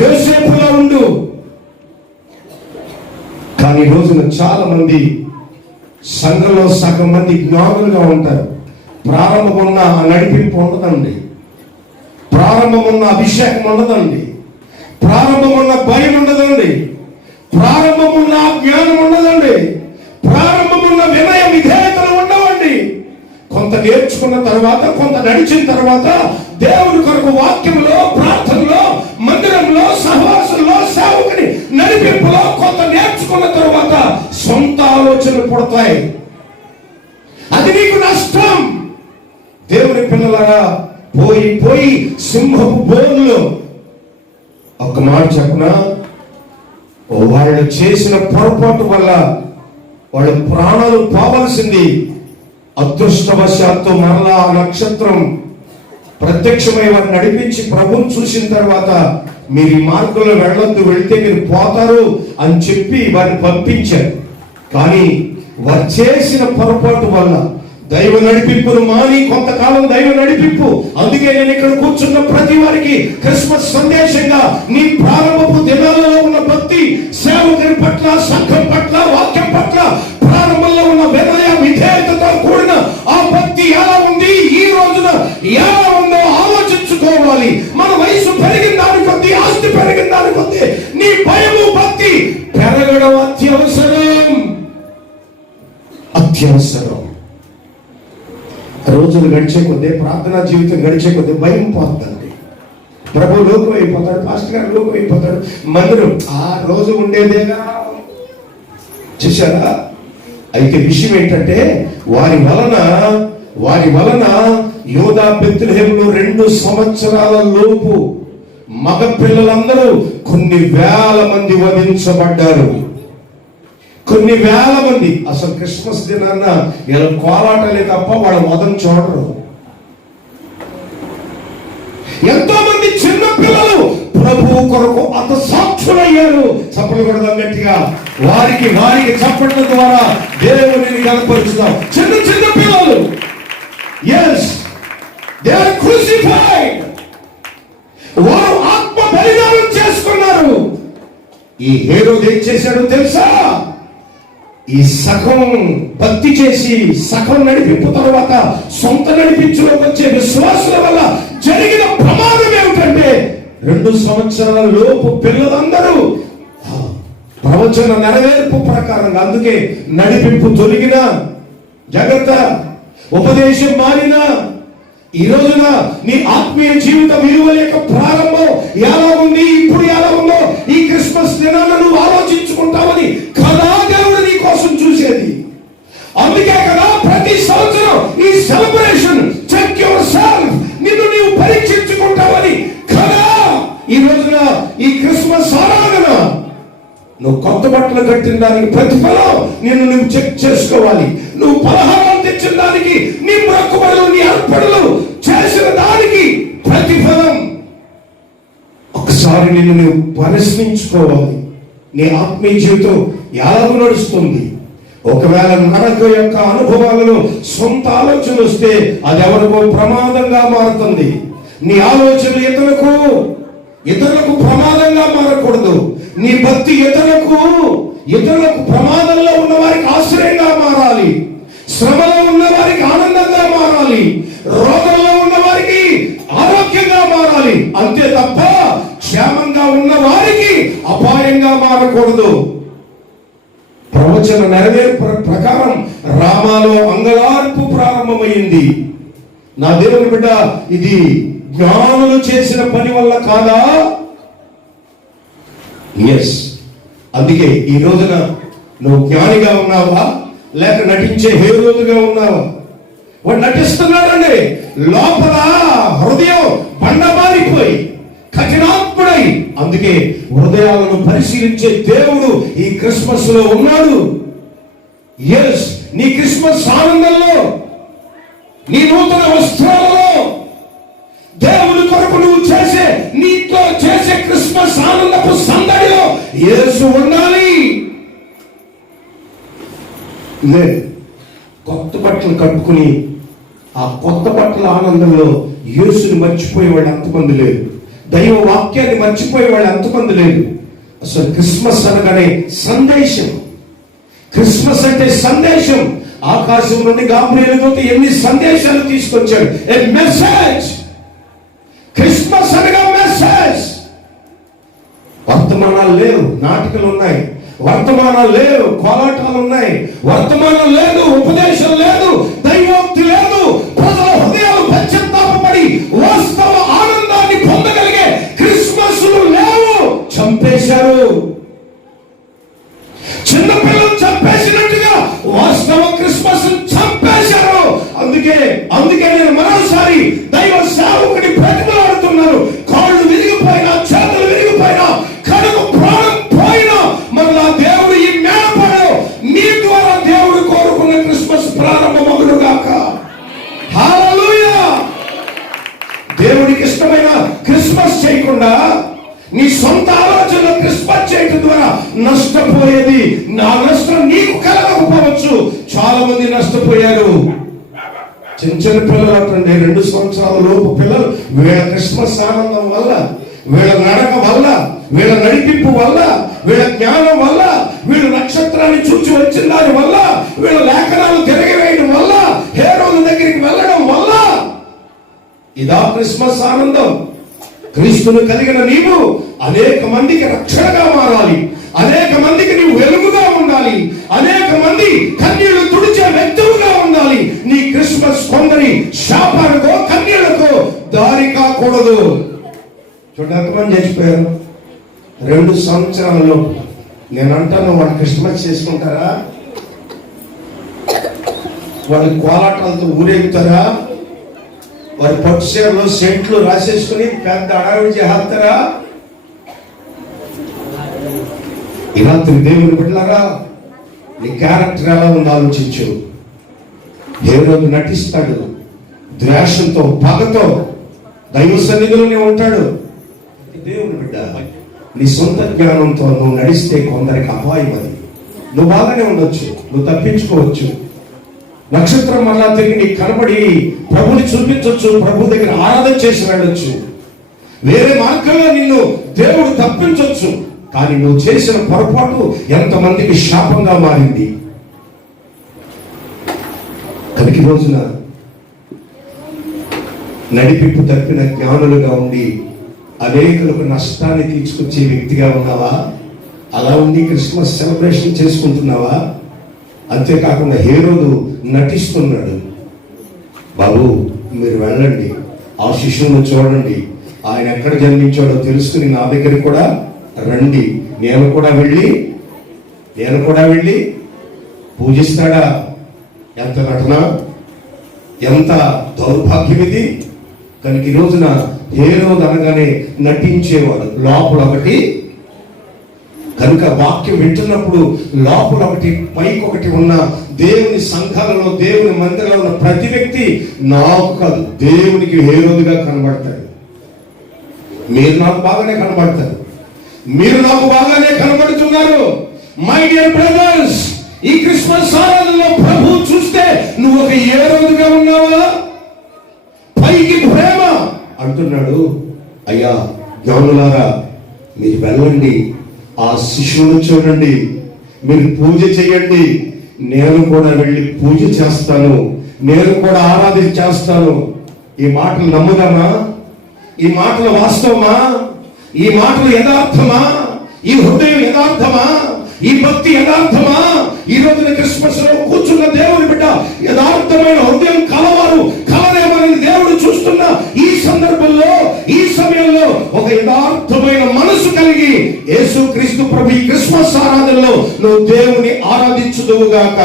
యోసేపులా ఉండు. కానీ ఈ రోజున చాలా మంది సంఘంలో సగం మంది జ్ఞానులుగా ఉంటారు. ప్రారంభం ఉన్న నడిపింపు ఉండదండి, ప్రారంభం ఉన్న అభిషేకం ఉండదండి, ప్రారంభం ఉన్న భయం ఉండదండి, ప్రారంభం ఉన్న జ్ఞానం ఉండదండి, ప్రారంభం ఉన్న వినయ విధేయతలు ఉండవండి. కొంత నేర్చుకున్న తర్వాత, కొంత నడిచిన తర్వాత దేవుని కొరకు వాక్యంలో, ప్రార్థనలో, మందిరంలో, సహవాసంలో, సేవకుని నడిపింపులో కొంత నేర్చుకున్న తర్వాత సొంత ఆలోచనలు పుడతాయి. అది నీకు నష్టం. దేవుని పిల్లలారా, పోయి పోయి సింహపు బోన్లో ఒక మాట చెప్పనా, వాళ్ళు చేసిన పొరపాటు వల్ల వాళ్ళ ప్రాణాలు పోవలసింది. అదృష్టవశాత్తు మరలా ఆ నక్షత్రం ప్రత్యక్షమై వారిని నడిపించి ప్రభువును చూసిన తర్వాత మీరు ఈ మార్గంలో వెళ్ళొద్దు, వెళితే మీరు పోతారు అని చెప్పి వారిని పంపించారు. కానీ వారు చేసిన పొరపాటు వల్ల దైవ నడిపింపును మాని కొంతకాలం దైవ నడిపింపు. అందుకే నేను ఇక్కడ కూర్చున్న ప్రతి వారికి క్రిస్మస్ సందేశంగా నీ ప్రారంభపు దినాలలో ఉన్న భక్తి, సేవకుని పట్ల, సంఘం పట్ల, వాక్యం పట్ల ప్రారంభంలో ఉన్న వినయ విధేయతతో కూడిన ఆ భక్తి ఎలా ఉంది, ఈ రోజున ఎలా ఉందో ఆలోచించుకోవాలి. మన వయసు పెరిగిన దాని కొద్దీ, ఆస్తి పెరిగిన దాని కొద్దీ నీ భయము, భక్తి పెరగడం అత్యవసరం, అత్యవసరం. రోజులు గడిచే కొద్దీ, ప్రార్థనా జీవితం గడిచే కొద్దీ భయం పోతుందండి. ప్రభు లోకం అయిపోతాడు, పాస్టర్ గారు లోకం అయిపోతాడు, మందిరం ఆ రోజు ఉండేదేగా. చూసారా? అయితే విషయం ఏంటంటే వారి వలన యూదా బెత్లెహేములో 2 సంవత్సరాల లోపు మగ పిల్లలందరూ కొన్ని వేల మంది వధించబడ్డారు. కొన్ని వేల మంది. అసలు క్రిస్మస్ దినాన్న ఇలా కోలాటలే తప్ప వాళ్ళ వదం చూడరు. ఎంతో మంది చిన్న పిల్లలు ప్రభువు కొరకు అంత సాక్షులయ్యారు. చప్పట్లు కొడదాం గట్టిగా. వారికి చప్పట్ల ద్వారా దేవునిని కనపరుచుదాం. చిన్న చిన్న పిల్లలు, yes, they are crucified. వారు ఆత్మ బలిదానం చేసుకున్నారు. ఈ హేరోదు ఏం చేశాడో తెలుసా? ఈ సగం భక్తి చేసి సగం నడిపింపు తర్వాత సొంత నడిపించులోకి వచ్చే విశ్వాసుల వల్ల జరిగిన ప్రమాదం ఏమిటంటే 2 సంవత్సరాల లోపు పిల్లలందరూ ప్రవచన నెరవేర్పు ప్రకారంగా, అందుకే నడిపింపు తొలగిన జాగ్రత్త, ఉపదేశం మారిన, ఈ రోజున నీ ఆత్మీయ జీవిత విలువ లేక ప్రారంభం ఎలా ఉంది, ఇప్పుడు ఎలా ఉందో ఈ క్రిస్మస్ దినాన్ని నువ్వు ఆలోచించుకుంటావని కదా దేవుడు నీ కోసం చూసేది. అందుకే కదా ప్రతి సంవత్సరం ఈ సెలబ్రేషన్, చెక్ యువర్ సెల్ఫ్, నిన్ను నీవు పరీక్షించుకుంటావని కదా ఈ రోజున ఈ క్రిస్మస్ ఆరాధన. నువ్వు కొత్త బట్టలు కట్టిన దానికి ప్రతిఫలం నిన్ను నువ్వు చెక్ చేసుకోవాలి. నువ్వు పలహారాలు తెచ్చిన దానికి, నీ మొక్కుబడులు, నీ అర్పణలు చేసిన దానికి ప్రతిఫలం ఒకసారి నిన్ను నువ్వు పరిశీలించుకోవాలి. నీ ఆత్మీయ జీవితం ఎలా నడుస్తుంది? ఒకవేళ నరక యొక్క అనుభవాలలో సొంత ఆలోచన వస్తే అది ఎవరికో ప్రమాదంగా మారుతుంది. నీ ఆలోచనలు ఇతరులకు ప్రమాదంగా మారకూడదు. నీ భక్తి ఇతరులకు ప్రమాదంలో ఉన్న వారికి ఆశ్రయంగా మారాలి. శ్రమలో ఉన్న వారికి ఆనందంగా మారాలి. రోగంలో ఉన్న వారికి ఆరోగ్యంగా మారాలి. అంతే తప్ప క్షేమంగా ఉన్న వారికి అపాయంగా మారకూడదు. ప్రవచన నెరవేర్పు ప్రకారం రామాలో అంగలార్పు ప్రారంభమైంది. నా దేవుని బిడ్డ, ఇది జ్ఞానులు చేసిన పని వల్ల కాదా? ఎస్. అందుకే ఈ రోజున నువ్వు జ్ఞానిగా ఉన్నావా, లేక నటించే హేరోదుగా ఉన్నావా? వాడు నటిస్తున్నాడండి. లోపల హృదయం బండబారిపోయి కఠినాత్ముడై. అందుకే హృదయాలను పరిశీలించే దేవుడు ఈ క్రిస్మస్ లో ఉన్నాడు. ఎస్, నీ క్రిస్మస్ ఆనందంలో, నీ నూతన వస్త్రాలలో, దేవుని కొరకు నువ్వు చేసే, నీతో చేసే క్రిస్మస్ ఆనందపు సందడిలో యేసు ఉండాలి. కొత్త బట్టలు కట్టుకుని ఆ కొత్త బట్టల ఆనందంలో యేసుని మర్చిపోయేవాడు అంతమంది లేరు. దైవ వాక్యాన్ని మర్చిపోయే వాళ్ళు ఎంతమంది లేరు. అసలు క్రిస్మస్ అనగానే సందేశం. క్రిస్మస్ అంటే సందేశం. ఆకాశం నుండి గాబ్రియేలు దూత ఎన్ని సందేశాలు తీసుకొచ్చాడు. ఏ మెసేజ్. క్రిస్మస్ అనగా మెసేజ్. వర్తమానాలు లేవు, నాటకాలు ఉన్నాయి. వర్తమానాలు లేవు, కోలాటాలు ఉన్నాయి. వర్తమానం లేదు, ఉపదేశం లేదు, దైవోక్తి లేదు. ప్రజల హృదయాలు పశ్చాత్తాపపడి వాస్తవ ఆనందాన్ని పొందగలిగే క్రిస్మస్ లేవు. చంపేశారు. చిన్నపిల్లలు చంపేసినట్టుగా వాస్తవ క్రిస్మస్ చంపేశారు. అందుకే నేను మరోసారి దైవ సేవకుని బ్రతిమలాడుతున్నాను. కాళ్ళు విరిగిపోయినా, చేతులు విరిగిపోయినా, కడుపు ప్రాణం పోయినా మరలా దేవుడు ఈ మేడపడు నీ ద్వారా దేవుడు కోరుకున్న క్రిస్మస్ ప్రారంభమగును గాక. హల్లెలూయా. దేవుడికి ఇష్టమైన క్రిస్మస్ చేయకుండా నీ సొంత ఆలోచన క్రిస్మస్ చేయడం ద్వారా నష్టపోయేది నా నష్టం నీకు కలగకపోవచ్చు. చాలా మంది నష్టపోయారు. చిన్న పిల్లలు అంటే 2 సంవత్సరాల లోపు పిల్లలు వీళ్ళ క్రిస్మస్ ఆనందం వల్ల, వీళ్ళ నడక వల్ల, వీళ్ళ నడిపింపు వల్ల, వీళ్ళ జ్ఞానం వల్ల, వీళ్ళ నక్షత్రాన్ని చూచి వచ్చిన దాని వల్ల, వీళ్ళ లేఖనాలు తిరగవేయడం వల్ల, హేరోదు దగ్గరికి వెళ్ళడం వల్ల ఇదా క్రిస్మస్ ఆనందం. క్రీస్తును కలిగిన నీవు అనేక మందికి రక్షణగా మారాలి. అనేక మందికి నీవు వెలుగుగా ఉండాలి. అనేక మంది కన్నీళ్లు తుడిచే వ్యక్తులుగా ఉండాలి. నీ క్రిస్మస్ కొందరి శాపానికో కన్నీళ్లకో దారి కాకూడదు. చూడండి, ఎంతమంది చచ్చిపోయారు 2 సంవత్సరాలలో. నేను అంటాను, వాళ్ళు క్రిస్మస్ చేసుకుంటారా? వాళ్ళు కోలాటాలతో ఊరేగుతారా? వారి పట్టు చీరలో సెంట్లు రాసేసుకుని పెద్ద అడవి చేస్తారా? ఈ రాత్రి దేవుని బిడ్డలారా, నీ క్యారెక్టర్ ఎలా ఉందో ఆలోచించు. హేరోదు నటిస్తాడు, ద్వేషంతో, పగతో దైవ సన్నిధిలోనే ఉంటాడు. దేవుని బిడ్డ, నీ సొంత జ్ఞానంతో నువ్వు నడిస్తే కొందరికి అపాయం. అది నువ్వు బాగానే ఉండొచ్చు, నువ్వు తప్పించుకోవచ్చు. నక్షత్రం మరలా తిరిగి నీకు కనబడి ప్రభుని చూపించవచ్చు, ప్రభు దగ్గర ఆరాధన చేసి వెళ్ళొచ్చు. వేరే మార్గంలో నిన్ను దేవుడు తప్పించవచ్చు. కానీ నువ్వు చేసిన పొరపాటు ఎంతమందికి శాపంగా మారింది. కనుక ఈ రోజున నడిపింపు తప్పిన జ్ఞానులుగా ఉండి అనేకులకు నష్టాన్ని తీసుకొచ్చే వ్యక్తిగా ఉన్నావా? అలా ఉండి క్రిస్మస్ సెలబ్రేషన్ చేసుకుంటున్నావా? అంతేకాకుండా హేరోదు నటిస్తున్నాడు. బాబు, మీరు వెళ్ళండి, ఆ శిశువును చూడండి, ఆయన ఎక్కడ జన్మించాడో తెలుసుకుని నా దగ్గర కూడా రండి, నేను కూడా వెళ్ళి పూజిస్తాడా? ఎంత నటన, ఎంత దౌర్భాగ్యం ఇది. కనుక ఈ రోజున హేరోదు అనగానే నటించేవాడు, లోపల ఒకటి. కనుక వాక్యం వింటున్నప్పుడు లోపల ఒకటి, పైకి ఒకటి ఉన్న దేవుని సంఘాలలో, దేవుని మందిరంలో ఉన్న ప్రతి వ్యక్తి నాకు కాదు, దేవునికి హేరోదుగా కనబడతాడు. మీరు నాకు బాగానే కనబడతారు, మీరు నాకు బాగానే కనబడుతున్నారు. మై డియర్ బ్రదర్స్, ఈ క్రిస్మస్ ఆరాధనలో ప్రభు చూస్తే నువ్వు ఒక హేరోదుగా ఉన్నావా? పైకి ప్రేమ అంటున్నాడు. అయ్యా జ్ఞానులారా, మీరు వెళ్ళండి, ఆ శిశువును చూడండి, మీరు పూజ చేయండి, నేను కూడా వెళ్ళి పూజ చేస్తాను, నేను కూడా ఆరాధన చేస్తాను. ఈ మాటలు నమ్ముదామా? ఈ మాటలు వాస్తవమా? ఈ మాటలు యథార్థమా? ఈ హృదయం యథార్థమా? ఈ భక్తి యథార్థమా? ఈ రోజున క్రిస్మస్ లో కూర్చున్న దేవుని బిడ్డ యథార్థమైన హృదయం కలవారు కలరేమని దేవుడు చూస్తున్న ఈ సందర్భంలో, ఈ సమయంలో ఒక యథార్థమైన మనసు కలిగి యేసుక్రీస్తు ప్రభు క్రిస్మస్ ఆరాధనలో నువ్వు దేవుని ఆరాధించుదువుగాక.